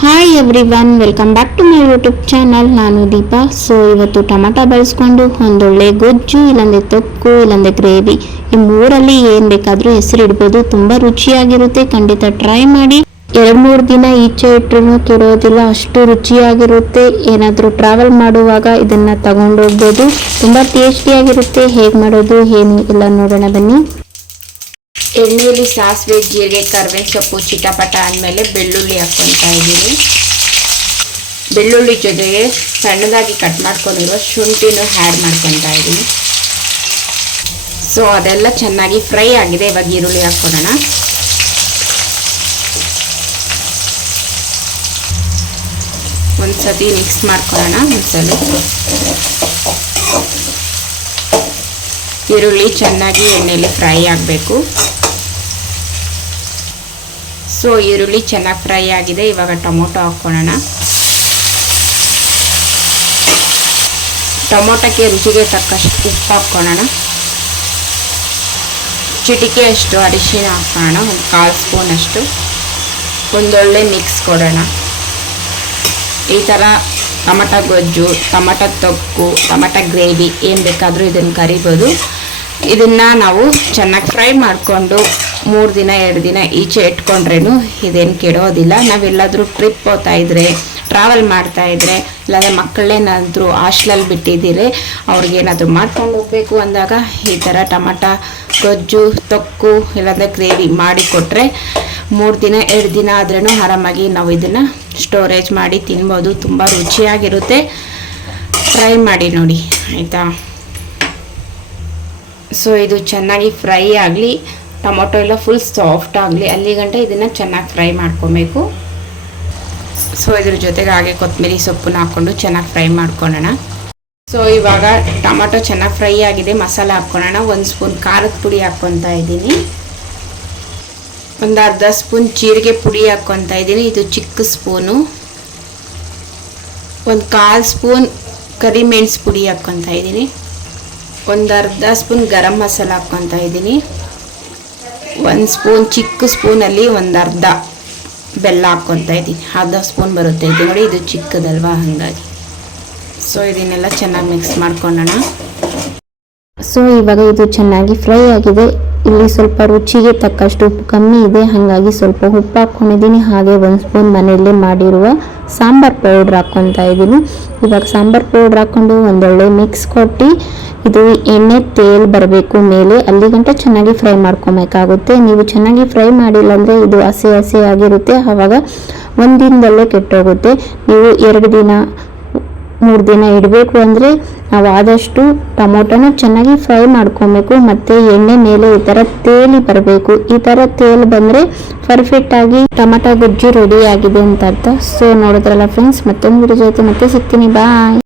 Hi everyone, welcome back to my YouTube channel. ನಾನು Deepa. So ಇವತ್ತು tomato ಬಳಸ್ಕೊಂಡು ಒಂದೊಳ್ಳೆ ಗೊಜ್ಜು, ಇಲ್ಲಂದ್ರೆ ತೊಕ್ಕು, ಇಲ್ಲಂದ್ರೆ ಗ್ರೇವಿ, ಈ ಮೂರಲ್ಲಿ ಏನು ಬೇಕಾದರೂ ಹೆಸರು ಇಡ್ಬೋದು. ತುಂಬ ರುಚಿಯಾಗಿರುತ್ತೆ, ಖಂಡಿತ ಟ್ರೈ ಮಾಡಿ. 2-3 ದಿನ ಈಚೆ ಇಟ್ಟರು ಕೆಡೋದಿಲ್ಲ, ಅಷ್ಟು ರುಚಿಯಾಗಿರುತ್ತೆ. ಏನಾದರೂ ಟ್ರಾವೆಲ್ ಮಾಡುವಾಗ ಇದನ್ನು ತಗೊಂಡೋಗ್ಬೋದು. ತುಂಬ ಟೇಸ್ಟಿಯಾಗಿರುತ್ತೆ. ಹೇಗೆ ಮಾಡೋದು ಏನು ಎಲ್ಲ ನೋಡೋಣ ಬನ್ನಿ. ಎಣ್ಣೆಯಲ್ಲಿ ಸಾಸಿವೆ, ಜೀರಿಗೆ, ಕರಿಬೇವಿನ ಸೊಪ್ಪು ಚಿಟಪಟ ಆದಮೇಲೆ ಬೆಳ್ಳುಳ್ಳಿ ಹಾಕ್ಕೊತಾ ಇದ್ದೀನಿ. ಬೆಳ್ಳುಳ್ಳಿ ಜೊತೆಗೆ ಸಣ್ಣದಾಗಿ ಕಟ್ ಮಾಡ್ಕೊಂಡಿರೋ ಶುಂಠಿನೂ ಆ್ಯಡ್ ಮಾಡ್ಕೊತಾ ಇದ್ದೀನಿ. ಸೊ ಅದೆಲ್ಲ ಚೆನ್ನಾಗಿ ಫ್ರೈ ಆಗಿದೆ. ಇವಾಗ ಈರುಳ್ಳಿ ಹಾಕ್ಕೊಳ್ಳೋಣ. ಒಂದ್ಸತಿ ಮಿಕ್ಸ್ ಮಾಡ್ಕೊಳ್ಳೋಣ. ಒಂದ್ಸಲಿ ಈರುಳ್ಳಿ ಚೆನ್ನಾಗಿ ಎಣ್ಣೆಯಲ್ಲಿ ಫ್ರೈ ಆಗಬೇಕು. ಸೊ ಈರುಳ್ಳಿ ಚೆನ್ನಾಗಿ ಫ್ರೈ ಆಗಿದೆ. ಇವಾಗ ಟೊಮೊಟೊ ಹಾಕ್ಕೊಳ್ಳೋಣ. ಟೊಮೊಟೊಕ್ಕೆ ರುಚಿಗೆ ತಕ್ಕಷ್ಟು ಉಪ್ಪು ಹಾಕ್ಕೊಳ್ಳೋಣ. ಚಿಟಿಕೆ ಅಷ್ಟು ಅರಿಶಿನ ಹಾಕೋಣ, ಒಂದು 1/4 ಸ್ಪೂನ್ ಅಷ್ಟು. ಒಂದೊಳ್ಳೆ ಮಿಕ್ಸ್ ಕೊಡೋಣ. ಈ ಥರ ಟೊಮಟೊ ಗೊಜ್ಜು, ಟೊಮಟೊ ತೊಕ್ಕು, ಟೊಮಟೊ ಗ್ರೇವಿ ಏನು ಬೇಕಾದರೂ ಇದನ್ನು ಕರಿಬೋದು. ಇದನ್ನು ನಾವು ಚೆನ್ನಾಗಿ ಫ್ರೈ ಮಾಡಿಕೊಂಡು 3 ದಿನ 2 ದಿನ ಈಚೆ ಇಟ್ಕೊಂಡ್ರೇನು ಇದೇನು ಕೆಡೋದಿಲ್ಲ. ನಾವೆಲ್ಲಾದರೂ ಟ್ರಿಪ್ ಹೋಗ್ತಾ ಇದ್ರೆ, ಟ್ರಾವೆಲ್ ಮಾಡ್ತಾ ಇದ್ರೆ, ಇಲ್ಲಾಂದರೆ ಮಕ್ಕಳೇನಾದರೂ ಹಾಸ್ಟೆಲಲ್ಲಿ ಬಿಟ್ಟಿದ್ದೀರಿ, ಅವ್ರಿಗೇನಾದರೂ ಮಾಡ್ಕೊಂಡು ಹೋಗ್ಬೇಕು ಅಂದಾಗ ಈ ಥರ ಟೊಮಟೊ ಗೊಜ್ಜು, ತೊಕ್ಕು, ಇಲ್ಲಾಂದರೆ ಗ್ರೇವಿ ಮಾಡಿ ಕೊಟ್ಟರೆ 3 ದಿನ 2 ದಿನ ಆದ್ರೂ ಆರಾಮಾಗಿ ನಾವು ಇದನ್ನು ಸ್ಟೋರೇಜ್ ಮಾಡಿ ತಿನ್ಬೋದು. ತುಂಬ ರುಚಿಯಾಗಿರುತ್ತೆ. ಟ್ರೈ ಮಾಡಿ ನೋಡಿ, ಆಯಿತಾ. ಸೊ ಇದು ಚೆನ್ನಾಗಿ ಫ್ರೈ ಆಗಲಿ, ಟೊಮೊಟೊ ಎಲ್ಲ ಫುಲ್ ಸಾಫ್ಟ್ ಆಗಲಿ, ಅಲ್ಲಿಗಂಟ ಇದನ್ನು ಚೆನ್ನಾಗಿ ಫ್ರೈ ಮಾಡ್ಕೊಬೇಕು. ಸೊ ಇದ್ರ ಜೊತೆಗೆ ಹಾಗೆ ಕೊತ್ತಂಬರಿ ಸೊಪ್ಪನ್ನ ಹಾಕ್ಕೊಂಡು ಚೆನ್ನಾಗಿ ಫ್ರೈ ಮಾಡ್ಕೊಳ್ಳೋಣ. ಸೊ ಇವಾಗ ಟೊಮೊಟೊ ಚೆನ್ನಾಗಿ ಫ್ರೈ ಆಗಿದೆ. ಮಸಾಲ ಹಾಕ್ಕೊಳ್ಳೋಣ. 1 ಸ್ಪೂನ್ ಖಾರದ ಪುಡಿ ಹಾಕ್ಕೊತಾ ಇದ್ದೀನಿ. ಒಂದು ಅರ್ಧ ಸ್ಪೂನ್ ಜೀರಿಗೆ ಪುಡಿ ಹಾಕ್ಕೊತಾ ಇದ್ದೀನಿ, ಇದು ಚಿಕ್ಕ ಸ್ಪೂನು. ಒಂದು 1/4 ಸ್ಪೂನ್ ಕರಿಮೆಣಸು ಪುಡಿ ಹಾಕ್ಕೊತಾ ಇದ್ದೀನಿ. ಒಂದು ಅರ್ಧ ಸ್ಪೂನ್ ಗರಂ ಮಸಾಲ ಹಾಕ್ಕೊತಾ ಇದ್ದೀನಿ. 1 ಸ್ಪೂನ್, ಚಿಕ್ಕ ಸ್ಪೂನಲ್ಲಿ ಒಂದು ಅರ್ಧ ಬೆಲ್ಲ ಹಾಕ್ಕೊತಾ ಇದ್ದೀನಿ. ಅರ್ಧ ಸ್ಪೂನ್ ಬರುತ್ತೆ ಇದು ನೋಡಿ, ಇದು ಚಿಕ್ಕದಲ್ವಾ, ಹಾಗಾಗಿ. ಸೊ ಇದನ್ನೆಲ್ಲ ಚೆನ್ನಾಗಿ ಮಿಕ್ಸ್ ಮಾಡ್ಕೊಳ್ಳೋಣ. ಸೊ ಇವಾಗ ಇದು ಚೆನ್ನಾಗಿ ಫ್ರೈ ಆಗಿದೆ. ಇಲ್ಲಿ ಸ್ವಲ್ಪ ರುಚಿಗೆ ತಕ್ಕಷ್ಟು ಉಪ್ಪು ಕಮ್ಮಿ ಇದೆ, ಹಾಗಾಗಿ ಸ್ವಲ್ಪ ಉಪ್ಪು ಹಾಕ್ಕೊಂಡಿದ್ದೀನಿ. ಹಾಗೆ 1 ಸ್ಪೂನ್ ಮನೆಯಲ್ಲೇ ಮಾಡಿರುವ ಸಾಂಬಾರು ಪೌಡ್ರ್ ಹಾಕ್ಕೊತಾ ಇದ್ದೀನಿ. ಇವಾಗ ಸಾಂಬಾರು ಪೌಡ್ರ್ ಹಾಕ್ಕೊಂಡು ಒಂದೊಳ್ಳೆ ಮಿಕ್ಸ್ ಕೊಟ್ಟು ಇದು ಎಣ್ಣೆ ತೇಲ್ ಬರಬೇಕು ಮೇಲೆ, ಅಲ್ಲಿಗಂಟ ಚೆನ್ನಾಗಿ ಫ್ರೈ ಮಾಡ್ಕೊಬೇಕಾಗುತ್ತೆ. ನೀವು ಚೆನ್ನಾಗಿ ಫ್ರೈ ಮಾಡಿಲ್ಲ ಅಂದರೆ ಇದು ಹಸಿ ಹಸಿ ಆಗಿರುತ್ತೆ, ಆವಾಗ 1 ದಿನದಲ್ಲೇ ಕೆಟ್ಟೋಗುತ್ತೆ. ನೀವು 2 ದಿನ 3 ದಿನ ಇಡಬೇಕು ಅಂದರೆ ನಾವು ಆದಷ್ಟು ಟೊಮೊಟೊನ ಚೆನ್ನಾಗಿ ಫ್ರೈ ಮಾಡ್ಕೊಬೇಕು. ಮತ್ತು ಎಣ್ಣೆ ಮೇಲೆ ಈ ಥರ ತೇಲಿ ಬರಬೇಕು. ಈ ಥರ ತೇಲ್ ಬಂದರೆ ಪರ್ಫೆಕ್ಟಾಗಿ ಟೊಮೊಟೊ ಗೊಜ್ಜು ರೆಡಿ ಆಗಿದೆ ಅಂತ ಅರ್ಥ. ಸೊ ನೋಡಿದ್ರಲ್ಲ ಫ್ರೆಂಡ್ಸ್, ಮತ್ತೊಂದು ವಿಡಿಯೋ ಜೊತೆ ಮತ್ತೆ ಸಿಗ್ತೀನಿ. ಬಾಯ್.